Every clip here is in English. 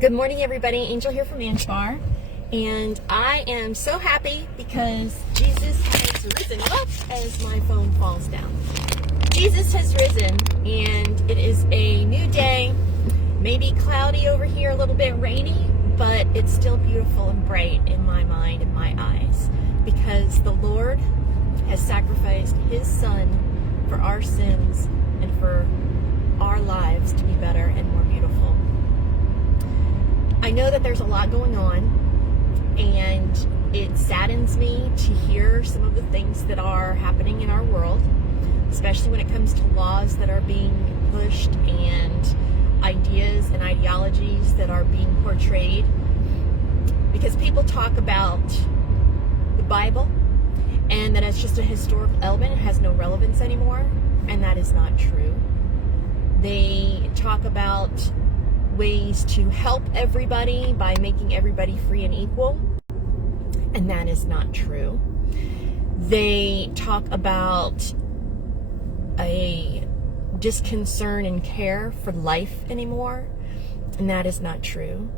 Good morning, everybody. Angel here from Anshbar, and I am so happy because Jesus has risen. As my phone falls down, Jesus has risen, and it is a new day. Maybe cloudy over here, a little bit rainy, but it's still beautiful and bright in my mind and my eyes because the Lord has sacrificed His Son for our sins and for our lives to be better and more beautiful. I know that there's a lot going on, and it saddens me to hear some of the things that are happening in our world, especially when it comes to laws that are being pushed and ideas and ideologies that are being portrayed. Because people talk about the Bible and that it's just a historical element, it has no relevance anymore, and that is not true. They talk about ways to help everybody by making everybody free and equal, and that is not true. They talk about a disconcern and care for life anymore, and that is not true.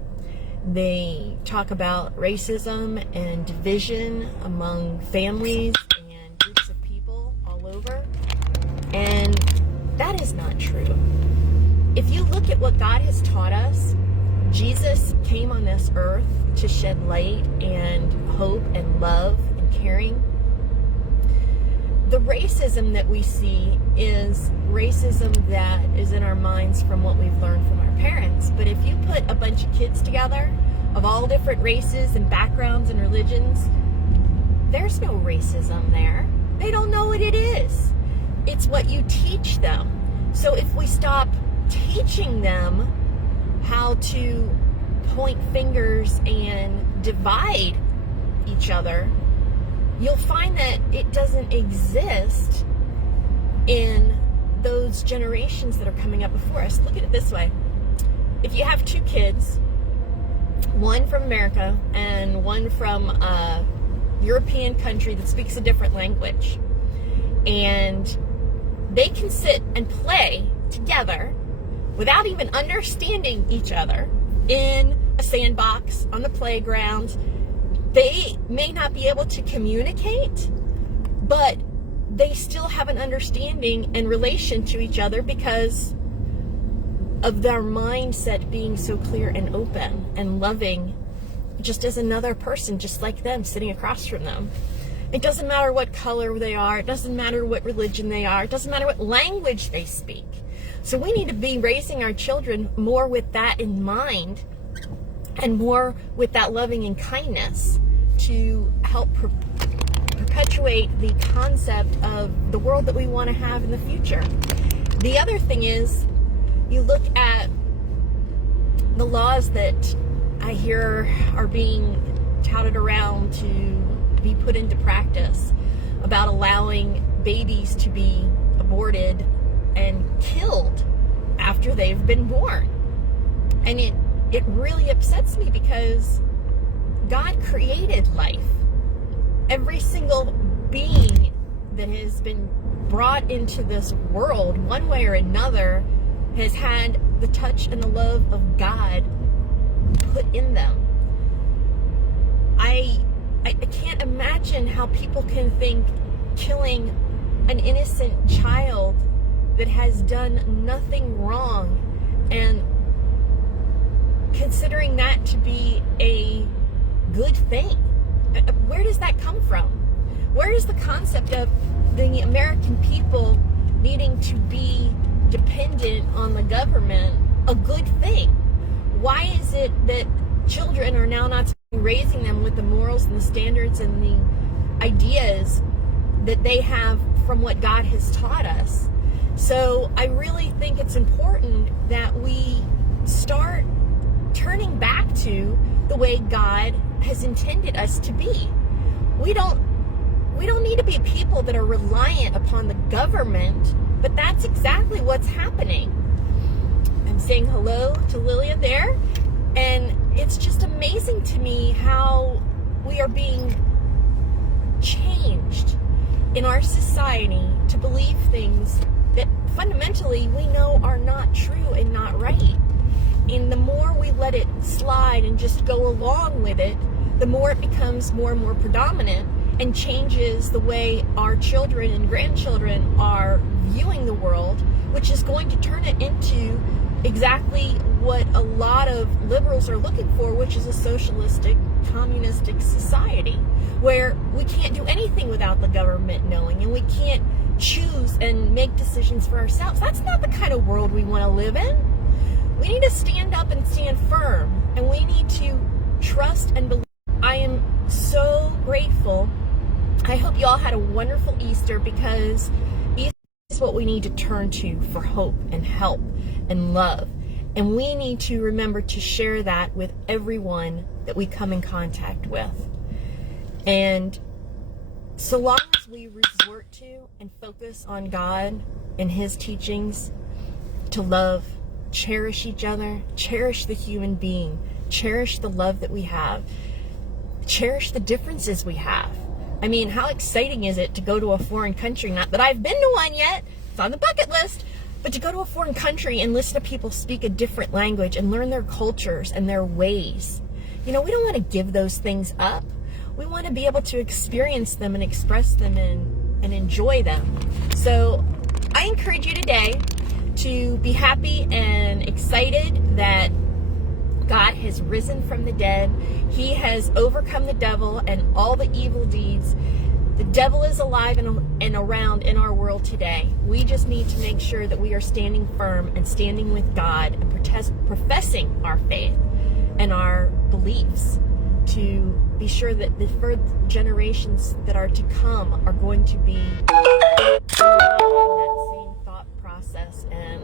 They talk about racism and division among families and groups of people all over, and that is not true. If you look at what God has taught us, Jesus came on this earth to shed light and hope and love and caring. The racism that we see is racism that is in our minds from what we've learned from our parents. But if you put a bunch of kids together of all different races and backgrounds and religions, there's no racism there. They don't know what it is. It's what you teach them. So if we stop teaching them how to point fingers and divide each other, you'll find that it doesn't exist in those generations that are coming up before us. Look at it this way. If you have two kids, one from America and one from a European country that speaks a different language, and they can sit and play together without even understanding each other in a sandbox, on the playground. They may not be able to communicate, but they still have an understanding and relation to each other because of their mindset being so clear and open and loving, just as another person, just like them, sitting across from them. It doesn't matter what color they are. It doesn't matter what religion they are. It doesn't matter what language they speak. So we need to be raising our children more with that in mind and more with that loving and kindness to help perpetuate the concept of the world that we want to have in the future. The other thing is, you look at the laws that I hear are being touted around to be put into practice about allowing babies to be aborted and killed after they've been born. And it really upsets me because God created life. Every single being that has been brought into this world, one way or another, has had the touch and the love of God put in them. I can't imagine how people can think killing an innocent child that has done nothing wrong and considering that to be a good thing. Where does that come from? Where is the concept of the American people needing to be dependent on the government a good thing? Why is it that children are now not raising them with the morals and the standards and the ideas that they have from what God has taught us? So I really think it's important that we start turning back to the way God has intended us to be. We don't need to be people that are reliant upon the government, but that's exactly what's happening. I'm saying hello to Lilia there, and it's just amazing to me how we are being changed in our society to believe things that fundamentally we know are not true and not right. And the more we let it slide and just go along with it, the more it becomes more and more predominant and changes the way our children and grandchildren are viewing the world, which is going to turn it into exactly what a lot of liberals are looking for, which is a socialistic, communistic society, where we can't do anything without the government knowing, and we can't choose and make decisions for ourselves. That's not the kind of world we want to live in. We need to stand up and stand firm, and we need to trust and believe. I am so grateful. I hope you all had a wonderful Easter, because Easter is what we need to turn to for hope and help and love. And we need to remember to share that with everyone that we come in contact with. And so long as we resort to and focus on God and His teachings to love, cherish each other, cherish the human being, cherish the love that we have, cherish the differences we have. I mean, how exciting is it to go to a foreign country? Not that I've been to one yet, it's on the bucket list, but to go to a foreign country and listen to people speak a different language and learn their cultures and their ways. You know, we don't want to give those things up. We want to be able to experience them and express them and enjoy them. So I encourage you today to be happy and excited that God has risen from the dead. He has overcome the devil and all the evil deeds. The devil is alive and around in our world today. We just need to make sure that we are standing firm and standing with God and professing our faith and our beliefs, to be sure that the further generations that are to come are going to be in that same thought process and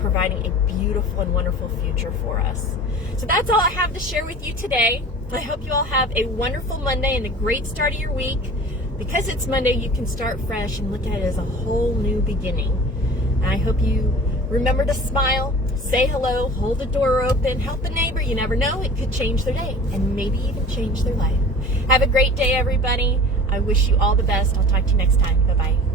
providing a beautiful and wonderful future for us. So that's all I have to share with you today. I hope you all have a wonderful Monday and a great start of your week. Because it's Monday, you can start fresh and look at it as a whole new beginning. And I hope you remember to smile, say hello, hold the door open, help a neighbor. You never know, it could change their day and maybe even change their life. Have a great day, everybody. I wish you all the best. I'll talk to you next time. Bye-bye.